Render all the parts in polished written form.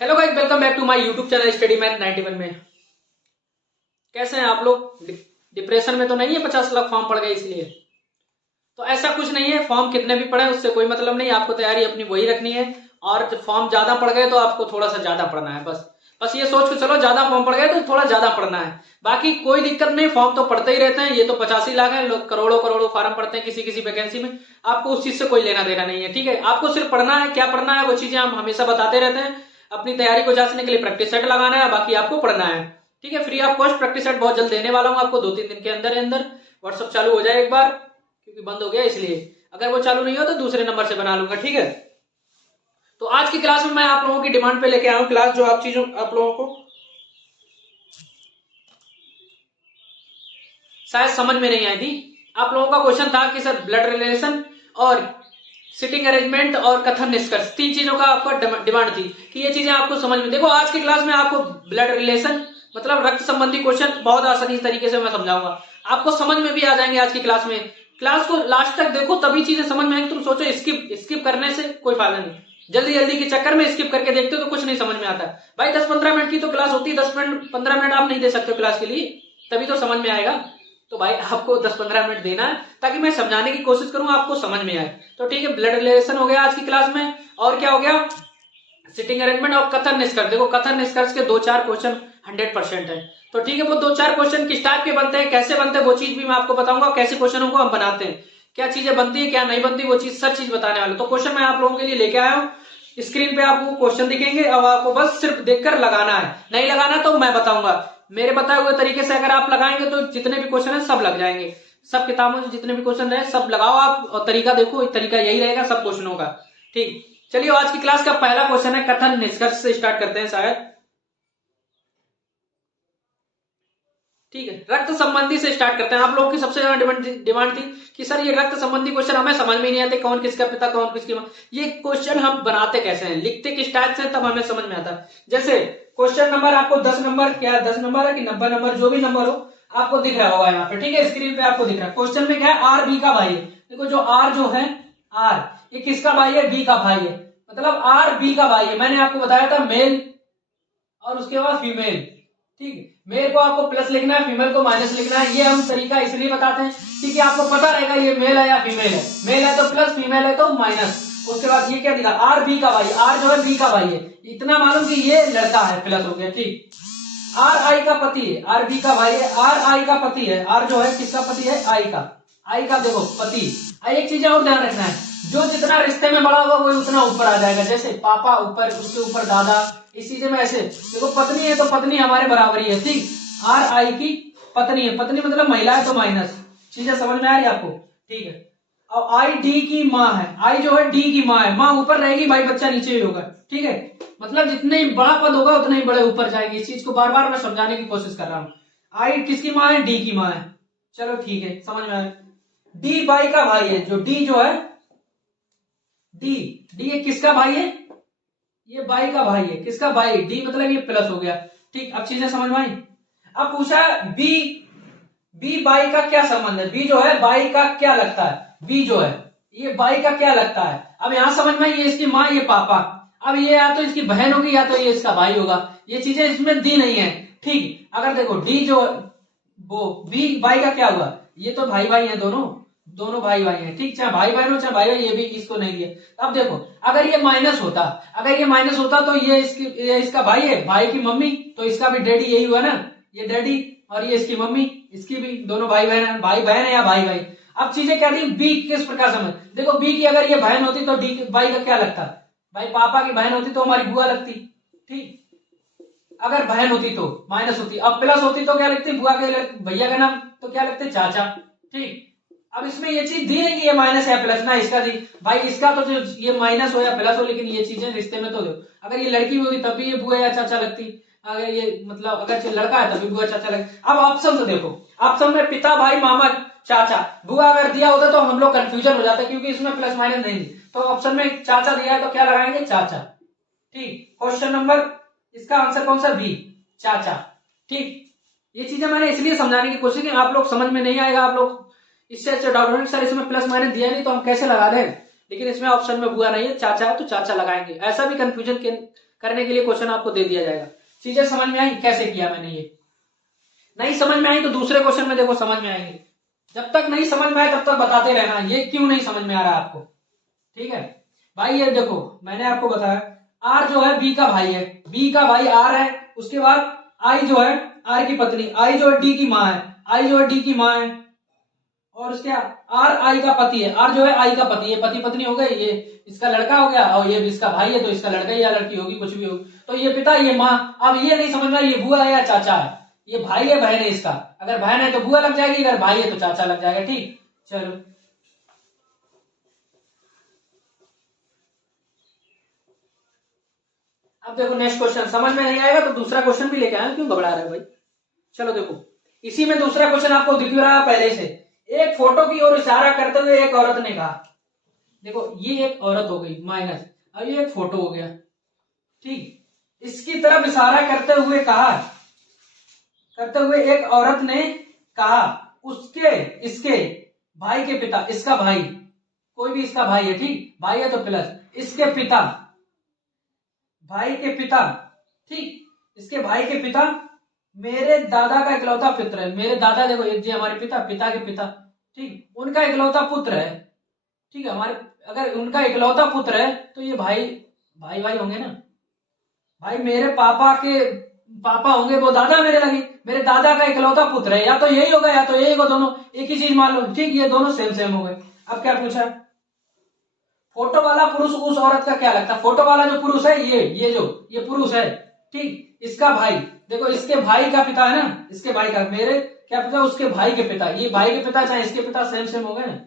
Hello guys, welcome back to my YouTube channel study math 91 में। कैसे हैं आप लोग? डिप्रेशन में तो नहीं है 50 लाख फॉर्म पड़ गए इसलिए? तो ऐसा कुछ नहीं है, फॉर्म कितने भी पड़े उससे कोई मतलब नहीं। आपको तैयारी अपनी वही रखनी है और जब फॉर्म ज्यादा पड़ गए तो आपको थोड़ा सा ज्यादा पढ़ना है। बस ये सोच के चलो, ज्यादा फॉर्म पड़ गए तो थोड़ा ज्यादा पढ़ना है, बाकी कोई दिक्कत नहीं। फॉर्म तो पढ़ते ही रहते हैं, ये तो 85 लाख है, लोग करोड़ों करोड़ों फॉर्म पढ़ते हैं किसी किसी वैकेंसी में। आपको उस चीज से कोई लेना देना नहीं है, ठीक है? आपको सिर्फ पढ़ना है। क्या पढ़ना है वो चीजें हम हमेशा बताते रहते हैं। अपनी तैयारी को जांचने के लिए प्रैक्टिस सेट लगाना है, बाकी आपको पढ़ना है, ठीक है? Free of cost practice set बहुत जल्द देने वाला हूं आपको, 2-3 दिन के अंदर अंदर। व्हाट्सअप चालू हो जाए एक बार, क्योंकि बंद हो गया इसलिए। अगर वो चालू नहीं हो तो दूसरे नंबर से बना लूंगा, ठीक है? तो आज की क्लास में मैं आप लोगों की डिमांड पे लेके आया हूं क्लास, जो आप चीजों आप लोगों को शायद समझ में नहीं आई थी। आप लोगों का क्वेश्चन था कि सर ब्लड रिलेशन और सिटिंग अरेंजमेंट और कथन निष्कर्ष, 3 चीजों का आपका डिमांड थी कि ये चीजें आपको समझ में। देखो आज की क्लास में आपको ब्लड रिलेशन मतलब रक्त संबंधी क्वेश्चन बहुत आसानी तरीके से मैं समझाऊंगा, आपको समझ में भी आ जाएंगे आज की क्लास में। क्लास को लास्ट तक देखो तभी चीजें समझ में आएंगी। तुम सोचो स्किप करने से कोई फायदा नहीं, जल्दी जल्दी के चक्कर में स्किप करके देखते हो तो कुछ नहीं समझ में आता। भाई 10-15 मिनट की तो क्लास होती है, 10-15 मिनट आप नहीं दे सकते क्लास के लिए, तभी तो समझ में आएगा। तो भाई आपको 10-15 मिनट देना है ताकि मैं समझाने की कोशिश करूं, आपको समझ में आए। तो ठीक है, ब्लड रिलेशन हो गया आज की क्लास में, और क्या हो गया? सिटिंग अरेंजमेंट और कथन निष्कर्ष। देखो कथन निष्कर्ष के 2-4 क्वेश्चन 100% है। तो ठीक है, वो 2-4 क्वेश्चन किस टाइप के बनते हैं, कैसे बनते हैं, वो चीज भी मैं आपको बताऊंगा। कैसे क्वेश्चनों को हम बनाते हैं, क्या चीजें बनती है क्या नहीं बनती, वो चीज सब चीज बताने वाले। तो क्वेश्चन मैं आप लोगों के लिए लेके आया हूँ। स्क्रीन पे आपको क्वेश्चन दिखेंगे, अब आपको बस सिर्फ देखकर लगाना है, नहीं लगाना तो मैं बताऊंगा। मेरे बताए हुए तरीके से अगर आप लगाएंगे तो जितने भी क्वेश्चन है सब लग जाएंगे। सब किताबों में जितने भी क्वेश्चन रहे सब लगाओ आप, और तरीका देखो, तरीका यही रहेगा सब क्वेश्चनों का, ठीक? चलिए आज की क्लास का पहला क्वेश्चन है, कथन निष्कर्ष से स्टार्ट करते हैं शायद, ठीक है? रक्त संबंधी से स्टार्ट करते हैं। आप लोगों की सबसे ज्यादा डिमांड थी कि सर ये रक्त संबंधी क्वेश्चन हमें समझ में नहीं आते, कौन किसका पिता कौन किसकी मां। ये क्वेश्चन हम बनाते कैसे हैं, लिखते किस टाइप से, तब हमें समझ में आता है। जैसे क्वेश्चन नंबर आपको 10 नंबर, क्या 10 नंबर है कि 90 नंबर, जो भी नंबर हो आपको दिख रहा होगा यहाँ पे, ठीक है? स्क्रीन पे आपको दिख रहा है। क्वेश्चन में क्या है? आर बी का भाई है। देखो जो आर जो है, आर ये किसका भाई है? बी का भाई है, मतलब आर बी का भाई है। मैंने आपको बताया था मेल और उसके बाद फीमेल, ठीक है? मेल को आपको प्लस लिखना है, फीमेल को माइनस लिखना है। ये हम तरीका इसलिए बताते हैं क्योंकि आपको पता रहेगा ये मेल है या फीमेल है। मेल है तो प्लस, फीमेल है तो माइनस। उसके बाद ये क्या दिखा? आर बी का भाई, आर जो है बी का भाई है, इतना मालूम कि ये लड़का है, प्लस हो गया, ठीक? आर आई का पति है, आर बी का भाई है, आर आई का पति है। आर जो है किसका पति है? आई का, आई का देखो पति। एक चीज और ध्यान रखना है, जो जितना रिश्ते में बड़ा होगा वो उतना ऊपर आ जाएगा। जैसे पापा ऊपर, उसके ऊपर दादा, इस चीज में ऐसे। देखो पत्नी है तो पत्नी हमारे बराबर ही है, ठीक? आर आई की पत्नी है, पत्नी मतलब महिला है तो माइनस। चीजें समझ में आ रही है आपको? ठीक है। अब आई डी की माँ है, आई जो है डी की माँ है, माँ ऊपर रहेगी भाई, बच्चा नीचे ही होगा, ठीक है? मतलब जितने ही बड़ा पद होगा उतना ही बड़े ऊपर जाएगी। इस चीज को बार बार मैं समझाने की कोशिश कर रहा हूँ। आई किसकी माँ है? डी की माँ है। चलो ठीक है, समझ में आया। डी बाई का भाई है, जो डी जो है, डी डी ये किसका भाई है? ये बाई का भाई है। किसका भाई? डी मतलब ये प्लस हो गया, ठीक? अब चीजें समझ में आई। अब पूछा बी, बी बाई का क्या संबंध है? बी जो है बाई का क्या लगता है? बी जो है ये बाई का क्या लगता है? अब यहां समझ में, ये इसकी माँ, ये पापा। अब ये या तो इसकी बहन होगी या तो ये इसका भाई होगा। ये चीजें इसमें दी नहीं है, ठीक? अगर देखो डी जो वो बी बाई का क्या हुआ? ये तो भाई भाई है, दोनों दोनों भाई भाई हैं, ठीक? चाहे भाई बहन हो चाहे भाई भाई, ये भी इसको नहीं दिया। अब देखो अगर ये माइनस होता, अगर ये माइनस होता तो ये इसका भाई है, भाई की मम्मी, तो इसका भी डैडी यही हुआ ना, ये डैडी, और ये इसकी मम्मी, इसकी भी, दोनों भाई बहन है, भाई बहन है या भाई भाई। अब चीजें क्या थी? बी किस प्रकार समझ। देखो बी की अगर ये बहन होती तो डी बाई का क्या लगता? भाई पापा की बहन होती तो हमारी बुआ लगती, ठीक? अगर बहन होती तो माइनस होती, अब प्लस होती तो क्या लगती? बुआ के भैया का नाम तो क्या लगते? चाचा, ठीक? अब इसमें ये चीज दी नहीं कि ये माइनस है प्लस, ना इसका दी भाई, इसका तो जो ये माइनस हो या प्लस हो, लेकिन ये चीजें रिश्ते में तो दो। अगर ये लड़की होती तब भी ये बुआ या चाचा लगती, अगर ये मतलब अगर लड़का है तभी बुआ चाचा लगती। अब ऑप्शन तो देखो, ऑप्शन में पिता भाई मामा चाचा, बुआ अगर दिया होता तो हम लोग कंफ्यूजन हो जाता क्योंकि इसमें प्लस माइनस नहीं। तो ऑप्शन में चाचा दिया है तो क्या लगाएंगे? चाचा, ठीक? क्वेश्चन नंबर इसका आंसर कौन सा? बी, चाचा, ठीक? ये चीजें मैंने इसलिए समझाने की कोशिश की, आप लोग समझ में नहीं आएगा, आप लोग इससे अच्छा डाउट होने सर इसमें प्लस माइनस दिया नहीं तो हम कैसे लगा दें, लेकिन इसमें ऑप्शन में बुआ नहीं है, चाचा है तो चाचा लगाएंगे। ऐसा भी कंफ्यूजन के करने के लिए क्वेश्चन आपको दे दिया जाएगा। चीजें समझ में आई कैसे किया मैंने? ये नहीं समझ में आई तो दूसरे क्वेश्चन में देखो समझ में आएंगे। जब तक नहीं समझ में आए तब तक बताते रहना ये क्यों नहीं समझ में आ रहा आपको, ठीक है भाई। ये देखो मैंने आपको बताया आर जो है बी का भाई है, बी का भाई आर है। उसके बाद आई जो है आर की पत्नी, आई जो है डी की माँ है, आई जो है डी की माँ है। और उसके आर आई का पति है, आर जो है आई का पति है, पति पत्नी हो गए, ये इसका लड़का हो गया और ये भी इसका भाई है तो इसका लड़का या लड़की होगी कुछ भी होगी। तो ये पिता ये माँ। अब ये नहीं समझ में ये बुआ है या चाचा है, ये भाई है बहन है इसका। अगर बहन है तो बुआ लग जाएगी, अगर भाई है तो चाचा लग जाएगा। ठीक, चलो अब देखो नेक्स्ट क्वेश्चन। समझ में नहीं आएगा तो दूसरा क्वेश्चन भी लेके आए, क्यों घबरा रहे हो भाई। चलो देखो इसी में दूसरा क्वेश्चन आपको दिख रहा है पहले से। एक फोटो की ओर इशारा करते हुए एक औरत ने कहा, देखो ये एक औरत हो गई माइनस, अब ये एक फोटो हो गया, ठीक। इसकी तरफ इशारा करते हुए कहा, करते हुए एक औरत ने कहा उसके इसके भाई के पिता, इसका भाई कोई भी इसका भाई है, ठीक भाई है तो प्लस इसके पिता, भाई के पिता, ठीक इसके भाई के पिता मेरे दादा का इकलौता पुत्र है। मेरे दादा देखो एक जी हमारे पिता, पिता के पिता, ठीक उनका इकलौता पुत्र है, ठीक है हमारे। अगर उनका इकलौता पुत्र है तो ये भाई भाई भाई होंगे ना, भाई मेरे पापा के पापा होंगे वो दादा मेरे लगे, मेरे दादा का इकलौता पुत्र है, या तो यही होगा या तो यही होगा, दोनों एक ही चीज मान लो, ठीक ये दोनों सेम सेम हो गए। अब क्या पूछा, फोटो वाला पुरुष उस औरत का क्या लगता है? फोटो वाला जो पुरुष है ये पुरुष है, ठीक इसका भाई, देखो इसके भाई का पिता है ना, इसके भाई का, मेरे क्या पिता उसके भाई के पिता, ये भाई के पिता चाहे इसके पिता सेम सेम हो गए ना।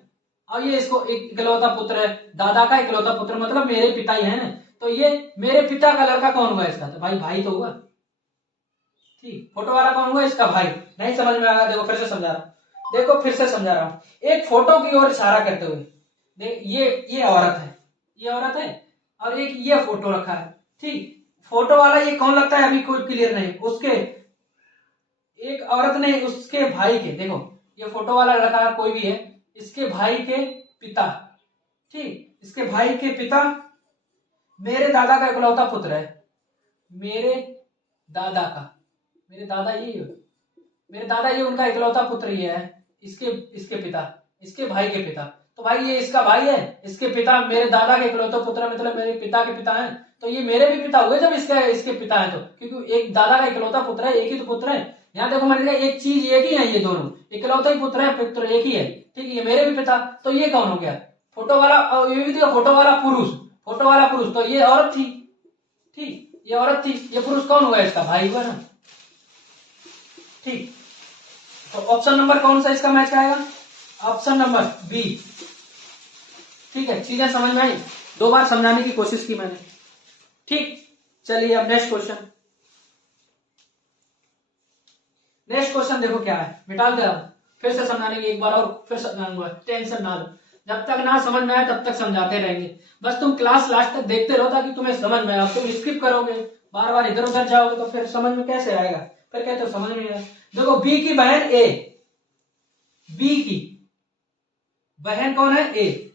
और ये इसको एक इकलौता पुत्र है, दादा का इकलौता पुत्र मतलब मेरे पिता ही है ना, तो ये मेरे पिता का लड़का कौन हुआ इसका? तो भाई भाई तो हुआ, ठीक फोटो वाला कौन हुआ? इसका भाई। नहीं समझ में आया देखो फिर से समझा रहा हूं, देखो फिर से समझा रहा हूं। एक फोटो की ओर इशारा करते हुए ये औरत है, ये औरत है और एक ये फोटो रखा है, ठीक फोटो वाला ये कौन लगता है अभी कोई क्लियर नहीं। उसके एक औरत ने उसके भाई के, देखो ये फोटो वाला लड़का कोई भी है, इसके भाई के पिता, ठीक इसके भाई के पिता मेरे दादा का इकलौता पुत्र है, मेरे दादा का, मेरे दादा ये मेरे दादा ये उनका इकलौता पुत्र ही है, इसके पिता, इसके भाई के पिता। तो भाई ये इसका भाई है, इसके पिता मेरे दादा के इकलौता पुत्र मतलब मेरे पिता के पिता हैं, तो ये मेरे भी पिता हुए जब इसके पिता है तो, क्योंकि एक दादा का इकलौता पुत्र है, एक ही तो पुत्र है। यहाँ देखो मैंने कहा एक चीज एक ही है, ये दोनों इकलौता ही पुत्र है, पुत्र एक ही है, ठीक है ये मेरे भी पिता। तो ये कौन हो गया? फोटो वाला, ये भी फोटो वाला पुरुष, फोटो वाला पुरुष तो ये औरत थी, ठीक ये औरत थी, ये पुरुष कौन हुआ? इसका भाई हुआ ना, ठीक। तो ऑप्शन नंबर कौन सा इसका मैच आएगा? ऑप्शन नंबर बी, ठीक है। चीजें समझ में आई, दो बार समझाने की कोशिश की मैंने, ठीक। चलिए अब नेक्स्ट क्वेश्चन, नेक्स्ट क्वेश्चन देखो क्या है, मिटा दे फिर से समझाने की एक बार और फिर समझाऊंगा, टेंशन ना लो। जब तक ना समझ में आए तब तक समझाते रहेंगे, बस तुम क्लास लास्ट तक देखते रहो ताकि तुम्हें समझ में आए। अब तुम स्किप करोगे, बार बार इधर उधर जाओगे तो फिर समझ में कैसे आएगा? फिर कहते हो समझ में आएगा। देखो बी की बहन ए, बी की बहन कौन है? ए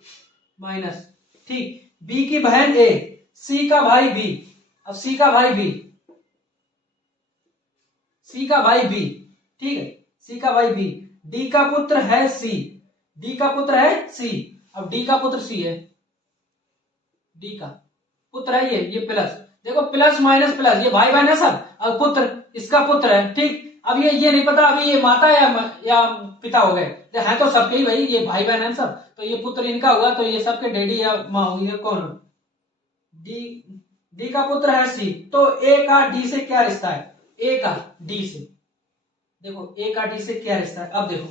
माइनस, ठीक बी की बहन ए, सी का भाई बी, अब सी का भाई बी, सी का भाई बी, ठीक है सी का भाई बी, डी का पुत्र है सी, डी का पुत्र है सी, अब डी का पुत्र सी है, डी का पुत्र है ये प्लस, देखो प्लस माइनस प्लस, ये भाई बहन है सब, अब पुत्र इसका पुत्र है, ठीक। अब ये नहीं पता अभी ये माता या पिता हो गए, है तो सबके ही भाई, ये भाई बहन है सब, तो ये पुत्र इनका हुआ तो ये सबके डैडी या माँ होंगे, कौन? डी का पुत्र है सी, तो ए का डी से क्या रिश्ता है? ए का डी से, देखो ए का डी से क्या रिश्ता है? अब देखो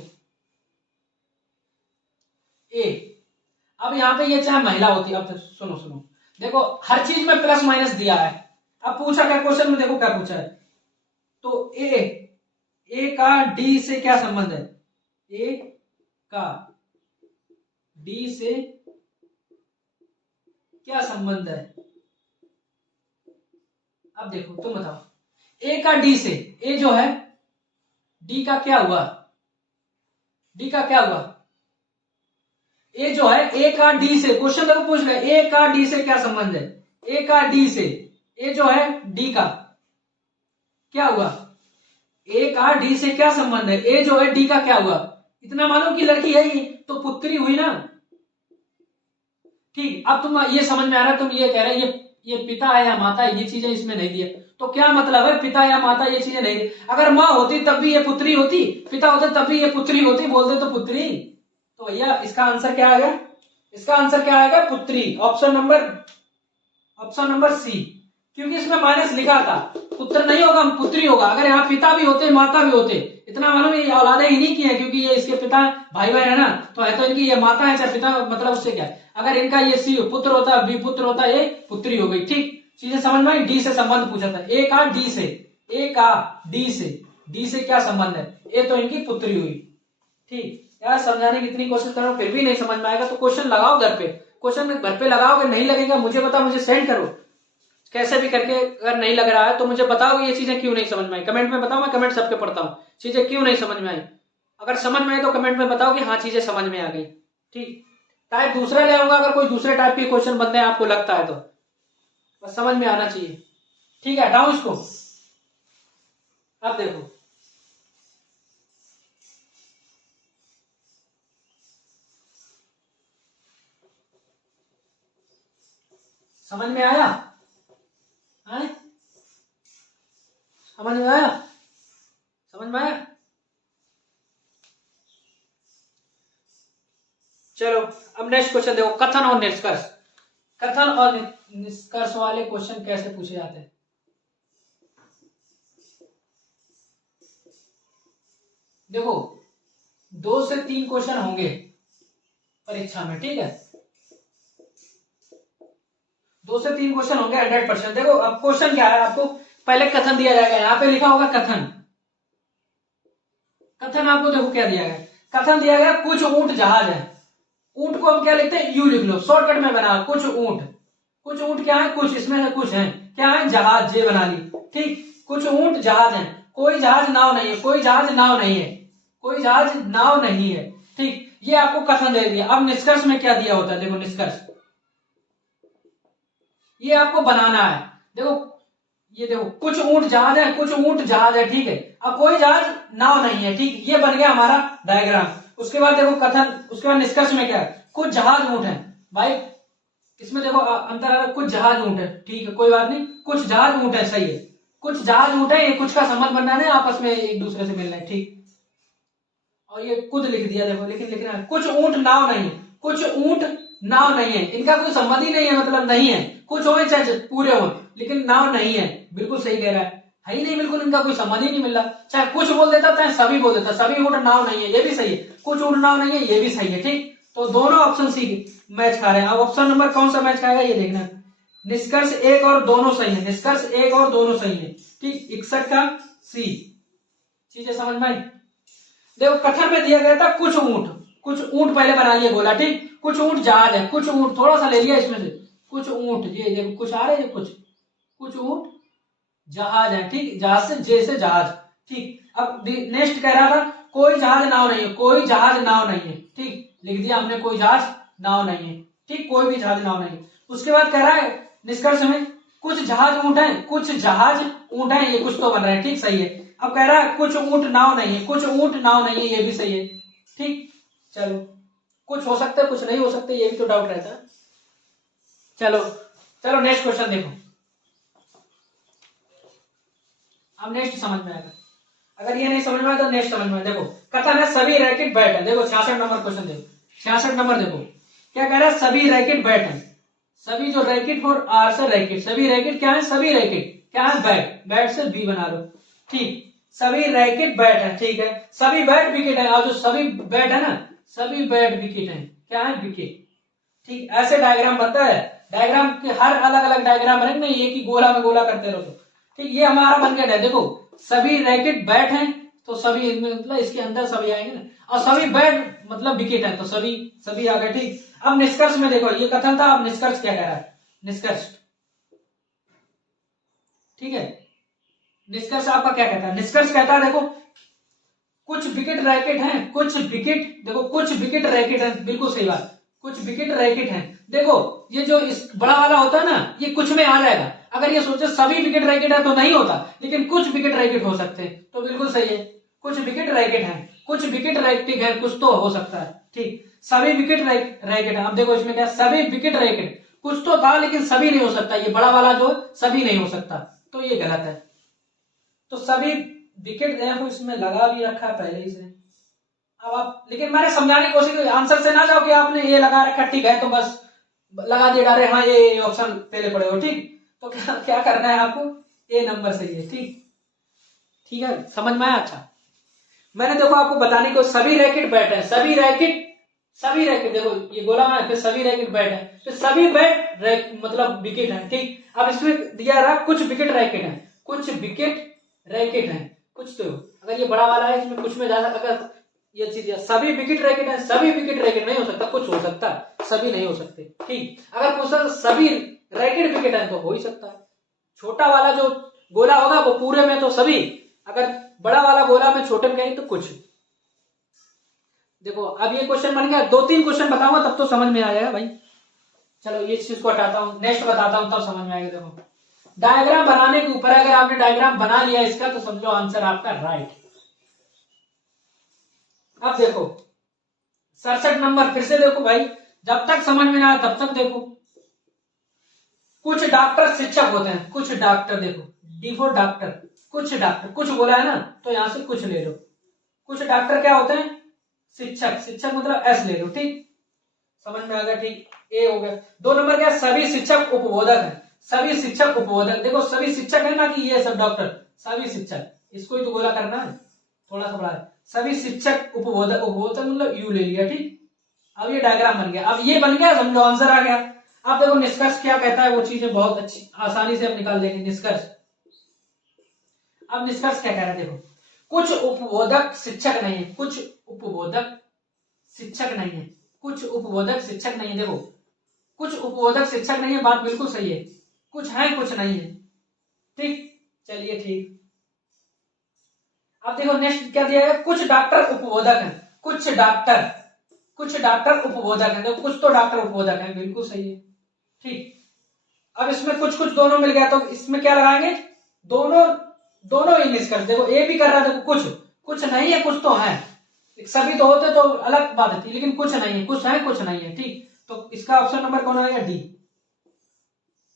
ए, अब यहाँ पे ये चाहे महिला होती है, अब तो सुनो देखो हर चीज में प्लस माइनस दिया है। अब पूछा क्या क्वेश्चन में, देखो क्या पूछा है, तो ए का डी से क्या संबंध है? ए का डी से क्या संबंध है? अब देखो तुम बताओ, ए का डी से, ए जो है डी का क्या हुआ? डी का क्या हुआ? ए जो है ए का डी से, क्वेश्चन देखो पूछ रहे ए का डी से क्या संबंध है? ए का डी से, ए जो है डी का क्या हुआ, ए का डी से क्या संबंध है, ए जो है डी का क्या हुआ, इतना मालूम कि लड़की है ये तो पुत्री हुई ना। ठीक, अब तुम ये समझ में आ रहा है, तुम ये कह रहे ये पिता है या माता है, ये चीजें इसमें नहीं दिया, तो क्या मतलब है पिता या माता ये चीजें नहीं दी। अगर माँ होती तब भी ये पुत्री होती, पिता होते तब भी ये पुत्री होती, बोलते तो पुत्री। तो भैया इसका आंसर क्या आएगा, इसका आंसर क्या आएगा, पुत्री। ऑप्शन नंबर सी, क्योंकि इसमें माइनस लिखा था, पुत्र नहीं होगा पुत्री होगा। अगर यहाँ पिता भी होते माता भी होते, इतना मालूम ये औलादे इन्हीं की है, क्योंकि ये इसके पिता भाई बहन है ना, तो है तो इनकी ये माता है चाहे पिता, मतलब उससे क्या है। अगर इनका ये सी पुत्र होता, बी पुत्र होता, ये पुत्री हो गई। ठीक, चीजें समझ में आई। डी से संबंध पूछा था, ए का डी से, ए का डी से क्या संबंध है, ए तो इनकी पुत्री हुई। ठीक यार, समझाने की इतनी कोशिश करो फिर भी नहीं समझ में आएगा तो क्वेश्चन लगाओ घर पे, क्वेश्चन घर पे लगाओगे, नहीं लगेगा मुझे बताओ, मुझे सेंड करो कैसे भी करके। अगर नहीं लग रहा है तो मुझे बताओ ये चीजें क्यों नहीं समझ में आई, कमेंट में बताओ, मैं कमेंट सबके पढ़ता हूँ, चीजें क्यों नहीं समझ में आई। अगर समझ में आई तो कमेंट में बताओ कि हाँ चीजें समझ में आ गई। ठीक, टाइप दूसरा ले आऊंगा अगर कोई दूसरे टाइप के क्वेश्चन बनते हैं आपको लगता है तो, बस समझ में आना चाहिए। ठीक है, हटाओ इसको। अब देखो समझ में आया, समझ में आया, समझ में आया। चलो अब नेक्स्ट क्वेश्चन देखो, कथन और निष्कर्ष। कथन और निष्कर्ष वाले क्वेश्चन कैसे पूछे जाते हैं। देखो 2 से 3 क्वेश्चन होंगे परीक्षा में, ठीक है, 2 से 3 क्वेश्चन होंगे 100%। देखो अब क्वेश्चन क्या है, आपको पहले कथन दिया जाएगा, यहाँ पे लिखा होगा कथन। कथन आपको देखो क्या दिया गया, कथन दिया गया कुछ ऊंट जहाज है। ऊंट को हम क्या लिखते हैं, यू लिख लो, शॉर्टकट में बना, कुछ ऊंट। कुछ ऊंट क्या है, कुछ इसमें से कुछ है, क्या है, जहाज, जे बना ली। ठीक, कुछ ऊंट जहाज है, कोई जहाज नाव नहीं है, कोई जहाज नाव नहीं है, कोई जहाज नाव नहीं है। ठीक, ये आपको कथन दे दिया। अब निष्कर्ष में क्या दिया होता है, देखो निष्कर्ष ये आपको बनाना है। देखो ये देखो, कुछ ऊंट जहाज है, कुछ ऊंट जहाज है, ठीक है, अब कोई जहाज नाव नहीं है। ठीक, ये बन गया हमारा डायग्राम। उसके बाद देखो कथन, उसके बाद निष्कर्ष में क्या है, कुछ जहाज ऊंट है। भाई इसमें देखो अंतर है, कुछ जहाज ऊंट है, ठीक है, कोई बात नहीं, कुछ जहाज ऊंट है, सही है, कुछ जहाज ऊंट है, ये कुछ का संबंध बनाना है, आपस में एक दूसरे से मिलना है। ठीक, और ये कुछ लिख दिया, देखो लेकिन लिखना है, कुछ ऊंट नाव नहीं है, कुछ ऊंट नाव नहीं है, इनका कोई संबंध ही नहीं है, मतलब नहीं है, कुछ हो चाहे पूरे हो, लेकिन नाव नहीं है। बिल्कुल सही कह रहा है ही नहीं, बिल्कुल इनका कोई संबंध ही नहीं मिल रहा। चाहे कुछ बोल देता चाहे सभी बोल देता, सभी ऊंट नाव नहीं है, ये भी सही है, कुछ ऊंट नाव नहीं है, ये भी सही है। ठीक, तो दोनों ऑप्शन सी मैच खा रहे हैं। अब ऑप्शन नंबर कौन सा मैच खाएगा ये देखना, निष्कर्ष 1 और दोनों सही है, निष्कर्ष 1 और दोनों सही है। ठीक, 61 का सी। चीजें समझ में आई। देखो कथन में दिया गया था कुछ ऊंट, कुछ ऊंट पहले बना लिया बोला। ठीक, कुछ ऊंट जहाज है, कुछ ऊंट थोड़ा सा ले लिया इसमें से, कुछ ऊंट, ये देखो कुछ आ रहे हैं, कुछ ऊंट जहाज है। ठीक, जहाज से जे से जहाज। ठीक, अब नेक्स्ट कह रहा था कोई जहाज नाव नहीं है, कोई जहाज नाव नहीं है। ठीक, लिख दिया हमने, कोई जहाज नाव नहीं है। ठीक, कोई भी जहाज नाव नहीं है। उसके बाद कह रहा है निष्कर्ष में कुछ जहाज ऊंट है, कुछ जहाज ऊंट है, ये कुछ तो बन रहा है। ठीक, सही है। अब कह रहा है कुछ ऊंट नाव नहीं है, कुछ ऊंट नाव नहीं है, ये भी सही है। ठीक, चलो कुछ हो सकता है कुछ नहीं हो सकता, ये भी तो डाउट रहता है। चलो नेक्स्ट क्वेश्चन देखो, अब नेक्स्ट समझ में आएगा। अगर ये नहीं समझ में आया तो नेक्स्ट समझ में। देखो कथन है सभी रैकेट बैट है। देखो 66 नंबर क्वेश्चन देखो, 66 नंबर देखो क्या कह रहा है, सभी रैकेट बैट है। सभी जो रैकेट फॉर आर से रैकेट, सभी रैकेट क्या है, सभी रैकेट क्या है, बैट, बैट से बी बना लो। ठीक, सभी रैकेट बैट है, ठीक है, सभी बैट विकेट है, और जो सभी बैट है ना, सभी बैट विकेट है, क्या है, विकेट। ठीक, ऐसे डायग्राम बनता है। डायग्राम के हर अलग अलग डायग्राम बनेंगे, नहीं एक ही गोला में गोला करते रहो। ठीक, ये हमारा बन गया है। देखो सभी रैकेट बैट हैं तो सभी मतलब इसके अंदर सभी आएंगे ना, और सभी बैट मतलब विकेट है तो सभी आ गए। ठीक, अब निष्कर्ष में देखो, ये कथन था, अब निष्कर्ष क्या कह रहा है, निष्कर्ष। ठीक है, निष्कर्ष आपका क्या कहता है, निष्कर्ष कहता है देखो कुछ विकेट रैकेट हैं, कुछ विकेट, देखो कुछ विकेट रैकेट हैं, बिल्कुल सही बात, कुछ विकेट रैकेट हैं। देखो ये जो इस बड़ा वाला होता है ना, ये कुछ में आ जाएगा, अगर ये सोचे सभी विकेट रैकेट है तो नहीं होता, लेकिन कुछ विकेट रैकेट हो सकते हैं, तो बिल्कुल सही है, कुछ विकेट रैकेट है, कुछ विकेट रैकेट है, कुछ तो हो सकता है। ठीक, सभी विकेट रैकेट है। अब देखो इसमें क्या, सभी विकेट रैकेट, कुछ तो था लेकिन सभी नहीं हो सकता, ये बड़ा वाला जो सभी नहीं हो सकता, तो ये गलत है। तो सभी विकेट देखो इसमें लगा भी रखा है पहले ही से। अब आप, लेकिन मैंने समझाने की कोशिश की, आंसर से ना जाओ कि आपने ये लगा रखा ठीक है तो बस लगा दिया डायरेक्ट, हाँ ये ऑप्शन पहले पड़े हो। ठीक, तो क्या क्या करना है आपको, ए नंबर सही है। ठीक, ठीक है, समझ में आया। अच्छा, मैंने देखो आपको बताने को, सभी रैकेट बैट है, सभी रैकेट देखो ये गोला है, फिर सभी रैकेट बैट है, फिर सभी बैट मतलब विकेट है। ठीक, अब इसमें दिया रहा कुछ विकेट रैकेट है, कुछ विकेट रैकेट है, कुछ तो अगर ये बड़ा वाला है इसमें कुछ में ज्यादा, अगर ये चीज सभी विकेट रैकेट है, सभी विकेट रैकेट नहीं हो सकता, कुछ हो सकता है, सभी नहीं हो सकते। ठीक, अगर पूछा सभी रैकेट विकेट है तो हो ही सकता है, छोटा वाला जो गोला होगा वो पूरे में तो सभी, अगर बड़ा वाला गोला में छोटे में कहीं तो कुछ। देखो अब ये क्वेश्चन बन गया, 2-3 क्वेश्चन बताऊंगा तब तो समझ में आ जाएगा भाई। चलो ये चीज को हटाता हूं, नेक्स्ट बताता हूं तब समझ में आएगा। देखो डायग्राम बनाने के ऊपर, अगर आपने डायग्राम बना लिया इसका तो समझो आंसर आपका राइट। अब देखो 67 नंबर, फिर से देखो भाई, जब तक समझ में ना आए तब तक देखो। कुछ डॉक्टर शिक्षक होते हैं, कुछ डॉक्टर, देखो डी फॉर डॉक्टर, कुछ डॉक्टर, कुछ बोला है ना तो यहां से कुछ ले लो। कुछ डॉक्टर क्या होते हैं, शिक्षक, शिक्षक मतलब एस ले लो। ठीक, समझ में आ गया। ठीक, ए हो गया। 2 नंबर क्या, सभी शिक्षक उपबोधक है, सभी शिक्षक उपबोधक, देखो सभी शिक्षक है ना कि ये सब डॉक्टर, सभी शिक्षक, इसको ही तो गोला करना है, थोड़ा सा बड़ा है। सभी शिक्षक उपबोधक, उपबोधक मतलब यू ले लिया। ठीक, अब ये डायग्राम बन गया, अब ये बन गया समझो आंसर आ गया। अब देखो निष्कर्ष क्या कहता है, वो चीजें बहुत अच्छी आसानी से हम निकाल देंगे निष्कर्ष। अब निष्कर्ष क्या कह रहा है, देखो कुछ उपबोधक शिक्षक नहीं है, कुछ उपबोधक शिक्षक नहीं है, कुछ उपबोधक शिक्षक नहीं है। देखो कुछ उपबोधक शिक्षक नहीं है, बात बिल्कुल सही है, कुछ है कुछ नहीं है। ठीक, चलिए ठीक। अब देखो नेक्स्ट क्या दिया है, कुछ डॉक्टर उपबोधक है, कुछ डॉक्टर उपबोधक है, देखो कुछ तो डॉक्टर उपबोधक है, बिल्कुल सही है। ठीक, अब इसमें कुछ कुछ दोनों मिल गया तो इसमें क्या लगाएंगे, दोनों ही निष्कर्ष। देखो ए भी कर रहा है, देखो कुछ नहीं है कुछ तो है, सभी तो होते तो अलग बात थी, लेकिन कुछ नहीं है, कुछ है कुछ नहीं है। ठीक, तो इसका ऑप्शन नंबर कौन आएगा, डी।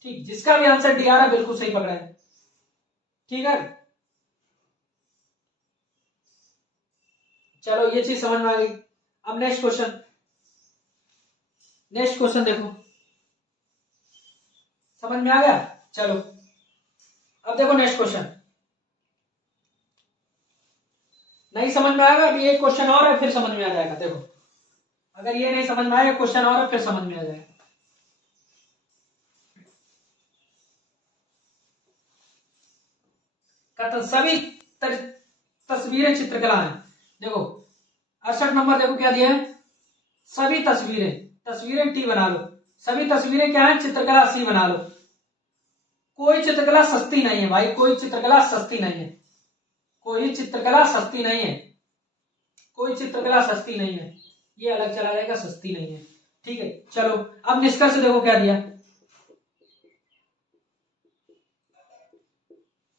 ठीक, जिसका भी आंसर डी आ रहा है बिल्कुल सही पकड़ा है। ठीक है, चलो ये चीज समझ में आ गई। अब नेक्स्ट क्वेश्चन देखो, समझ में आ गया। चलो अब देखो नेक्स्ट क्वेश्चन, नहीं समझ में आएगा, अभी एक क्वेश्चन और है फिर समझ में आ जाएगा। देखो अगर ये नहीं समझ में आएगा, क्वेश्चन और है फिर समझ में आ जाएगा। सभी तस्वीरें चित्रकला है। देखो 68 नंबर, देखो क्या दिया है, सभी तस्वीरें टी बना लो, सभी तस्वीरें क्या है, चित्रकला सी बना लो। कोई चित्रकला सस्ती नहीं है भाई, कोई चित्रकला सस्ती नहीं है, कोई चित्रकला सस्ती नहीं है, कोई चित्रकला सस्ती नहीं है, ये अलग चला जाएगा, सस्ती नहीं है। ठीक है, चलो अब निष्कर्ष देखो क्या दिया,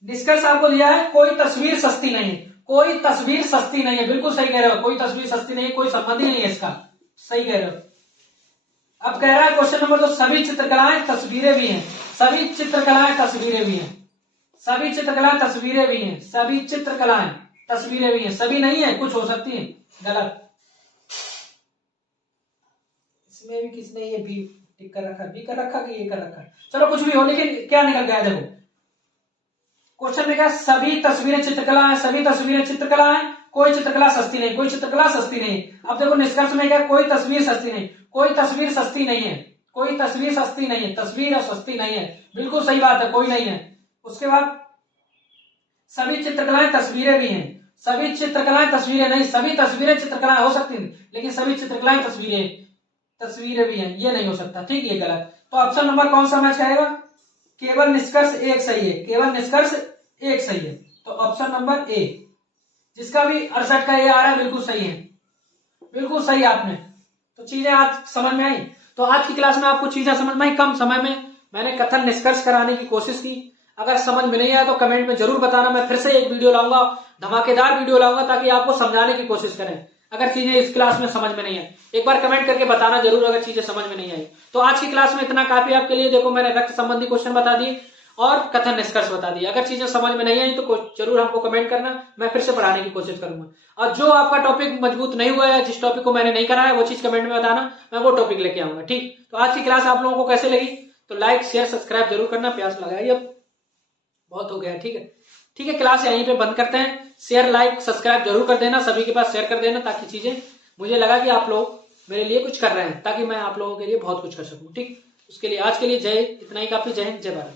निष्कर्ष आपको दिया है कोई तस्वीर सस्ती नहीं है, कोई तस्वीर सस्ती नहीं है, बिल्कुल सही कह रहे हो, कोई तस्वीर सस्ती नहीं है, कोई संबंध ही नहीं है इसका, सही कह रहे हो। अब कह रहा है क्वेश्चन नंबर 2, सभी चित्रकलाएं तस्वीरें भी हैं, सभी चित्रकलाएं तस्वीरें भी हैं, सभी चित्रकलाएं तस्वीरें भी हैं, सभी चित्रकलाएं तस्वीरें भी हैं, सभी नहीं है, कुछ हो सकती है, गलत। इसमें भी किसने ये बी टिक कर रखा, बी कर रखा कि ये कर रखा, चलो कुछ भी हो, लेकिन क्या निकल गया देखो क्वेश्चन में क्या, सभी तस्वीरें चित्रकला है, सभी तस्वीरें चित्रकला है, कोई चित्रकला सस्ती नहीं, कोई चित्रकला सस्ती नहीं। अब देखो निष्कर्ष में क्या, कोई तस्वीर सस्ती नहीं, कोई तस्वीर सस्ती नहीं है, कोई तस्वीर सस्ती नहीं है, तस्वीर सस्ती नहीं है, बिल्कुल सही बात है, कोई नहीं है। उसके बाद सभी चित्रकलाएं तस्वीरें भी हैं, सभी चित्रकलाएं तस्वीरें नहीं, सभी तस्वीरें चित्रकलाएं हो सकती हैं लेकिन सभी चित्रकलाएं तस्वीरें भी हैं, ये नहीं हो सकता। ठीक, ये गलत। तो ऑप्शन नंबर कौन सा मैच करेगा, केवल निष्कर्ष एक सही है, केवल निष्कर्ष एक सही है, तो ऑप्शन नंबर ए, जिसका भी 68 का ये आ रहा है बिल्कुल सही है, बिल्कुल सही आपने। तो चीजें आज समझ में आई, तो आज की क्लास में आपको चीजें समझ में आई, कम समय में मैंने कथन निष्कर्ष कराने की कोशिश की। अगर समझ में नहीं आया तो कमेंट में जरूर बताना, मैं फिर से एक वीडियो लाऊंगा, धमाकेदार वीडियो लाऊंगा, ताकि आपको समझाने की कोशिश करें अगर चीजें इस क्लास में समझ में नहीं आई। एक बार कमेंट करके बताना जरूर अगर चीजें समझ में नहीं आई। तो आज की क्लास में इतना काफी आपके लिए। देखो मैंने रक्त संबंधी क्वेश्चन बता दिए और कथन निष्कर्ष बता दिए। अगर चीजें समझ में नहीं आई तो जरूर हमको कमेंट करना, मैं फिर से पढ़ाने की कोशिश करूंगा। और जो आपका टॉपिक मजबूत नहीं हुआ है, जिस टॉपिक को मैंने नहीं कराया, वो चीज कमेंट में बताना, मैं वो टॉपिक लेके आऊंगा। ठीक, तो आज की क्लास आप लोगों को कैसे लगी तो लाइक शेयर सब्सक्राइब जरूर करना। प्यास लगाइए, अब बहुत हो गया। ठीक है, ठीक है, क्लास यहीं पे बंद करते हैं। शेयर लाइक सब्सक्राइब जरूर कर देना, सभी के पास शेयर कर देना, ताकि चीजें मुझे लगा कि आप लोग मेरे लिए कुछ कर रहे हैं, ताकि मैं आप लोगों के लिए बहुत कुछ कर सकूं। ठीक, उसके लिए आज के लिए जय, इतना ही काफी। जय हिंद, जय भारत।